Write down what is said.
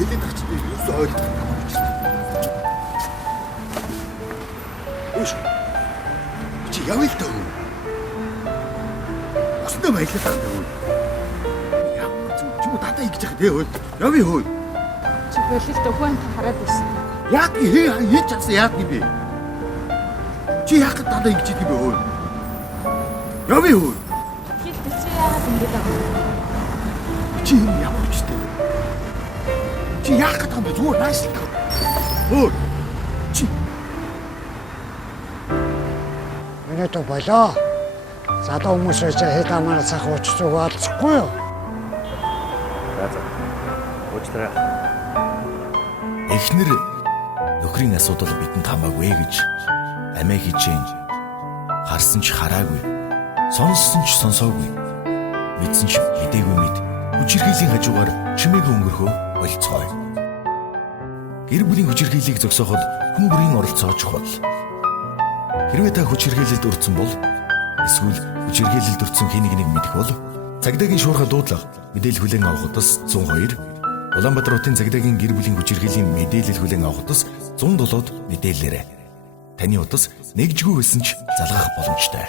хэлээд байгаа ч би юу ч ойлгохгүй байна. Үш. Чи явъя л даа. Өснөө баялаад байгаа юм. Яа, чи муу дадаа ингэж яах вэ? Явъя хөөе. Чи болилт өгөн хараад байсан. Яг хийж чадсан яад юм бэ? Чи яах гэж дадаа ингэж идэв бэ хөөе? Явъя хөөе. Тэгэхэд чи яагаад ингэж байгаа юм? Чи юм ямар ч тийм. Чи яах гэж байгаа юм бэ? Зүгээр нааш л. Хөөе. Чи Өнөөдөр болоо. Залуу хүмүүсээс хэд амаар цах ууч зүг олцохгүй юу? За. Уучлаарай. Эхнэр нөхрийн асуудал бидэнд хамаагүй гэж амиа хичээн. Харсан ч хараагүй. Сонссон ч сонсоогүй. Мэдсэн ч мэдээгүй мэд. Хүчирхийллийн хажуугаар чимээгүй өнгөрөхөө болцгоё. Гэр бүлийн хүчирхийллийг зогсооход хүн бүрийн оролцоо чухал. Хэрвээ та хүчирхийлэлд өртсөн бол эсвэл хүчирхийлэлд өртсөн хэнийг нэг мэдэх бол цагдаагийн шуурхай дуудлага мэдээлэл хүлээн авах утас 102, Улаанбаатар хотын цагдаагийн гэр бүлийн хүчирхийллийн мэдээлэл хүлээн авах утас 107-д мэдээллээрэй. Таны утас нэгжгүй байсан ч залгах боломжтой.